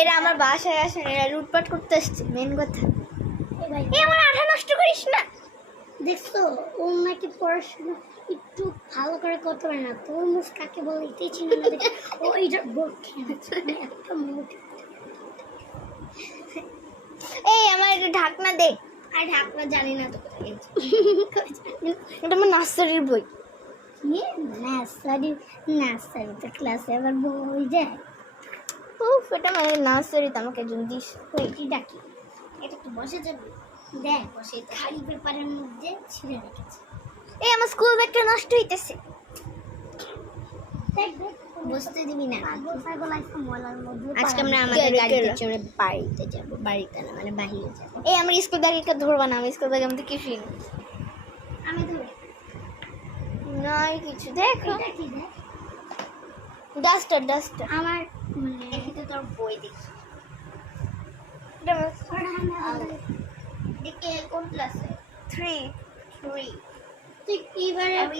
এরা আমার বাসায় আসে, এরা লুটপাট করতে আসছে, মেন কথা। এই আমার আঠা নষ্ট করিস না। দেখছো ও নাকি পড়াশোনা একটু ভালো করে করতে পারে না, তরমুজ কাকে বলে এটাই ছিল না। দেখে ও এইটা একটা মোটি। এই আমার একটা ঢাকনা দে। আর ঢাকনা জানি না তো কোথায় গেছে। এটা আমার নার্সারির বই। নার্সারি তো ক্লাসে আবার বই যায়। উফ, এটা মানে নার্সারিতে আমাকে একজন দিস। এটি ডাকি, এটা একটু বসে যাবে। দেখ বসে খালি পেপারের মধ্যে ছিঁড়ে রেখেছে। এই আমার স্কুল ব্যাগটা নষ্ট হইতেছে। দেখ দেখ বসতে দিবি না। পাগল আইসা মলার মধ্যে। আজকে আমরা আমাদের গাড়িতে চড়ে বাড়িতে যাব, বাড়িতে না মানে বাইরে যাব। এই আমার স্কুল ব্যাগ একটা ধরবা না, আমি স্কুল ব্যাগের মধ্যে কিছুই নেই। আমি ধরে নাই কিছু। দেখো এটা কি দেখ, ডাস্টার ডাস্টার। আমার এখানে তোর বই দেখি। দেখে কোন ক্লাসে? 3 তুই কিবারে আমি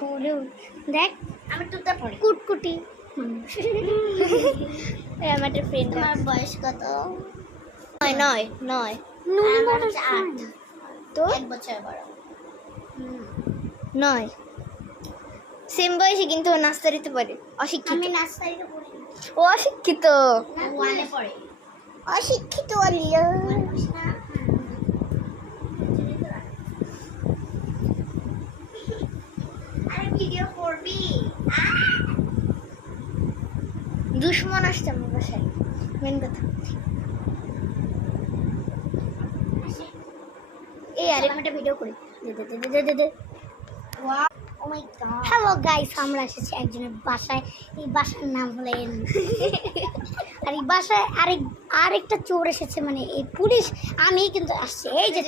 পড়ে দেখ, আমি টুটা পড়ি। কুটকুটি। এই আমার একটা ফ্রেন্ড। তোমার বয়স কত? 9 আমার 8। তো 1 বছর বড়। 9 সেম বয়সী, কিন্তু ও নার্সারিতে পড়ে। অশিক্ষিত। আমি নার্সারিতে পড়ি। ও অশিক্ষিত। না 1-এ পড়ে। অশিক্ষিত আলিয়া। আরে ভিডিও করবি? দুশ্মন আসছে আমার বাসায়, মেন কথা। এই আরে আমি একটা ভিডিও করি। দে। ও মাই গড। হ্যালো গাইস, আমরা এসেছি একজনের বাসায়। এই বাসার নাম হলো আর এই বাসায় আরেকটা চোর এসেছে, মানে এই পুলিশ। আমি কিন্তু আসছে, এই যে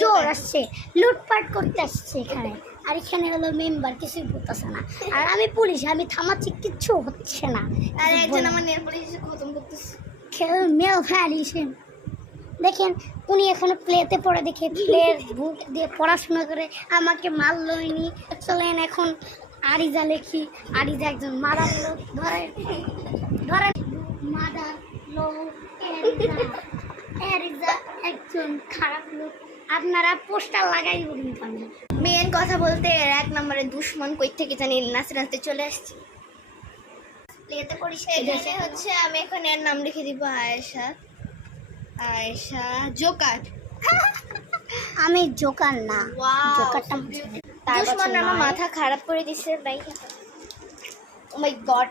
চোর আসছে, লুটপাট করতে আসছে এখানে। আর এখানে হলো মেম্বার, কিছুই বলতেছে না। আর আমি পুলিশ, আমি থামাচ্ছি, কিচ্ছু হচ্ছে না। আর একজন আমার নেল পলিশ খতম করতেছে। মেল ভ্যালিশন দেখেন, উনি এখানে প্লেতে পড়ে, দেখে প্লের বুক দিয়ে পড়াশোনা করে আমাকে মারলইনি। চলেন এখন আরিজা লেখি। আরিজা একজন মাদার লোক, ধরেন মাদার লোক। আরিজা একজন খারাপ লোক। আপনারা পোস্টার লাগাই বলুন। আমি মেন কথা বলতে এর 1 নম্বরে দুশ্মন কই থেকে জানি নাচতে নাচতে চলে আসছে। প্লেতে পড়ি। এখানে হচ্ছে আমি এখন এর নাম লিখে দিব আয়েশা জোকার। আমি জোকার না, Wow, জোকারটা দুশ্মন আমার মাথা খারাপ করে দিছে ভাই। ও মাই গড।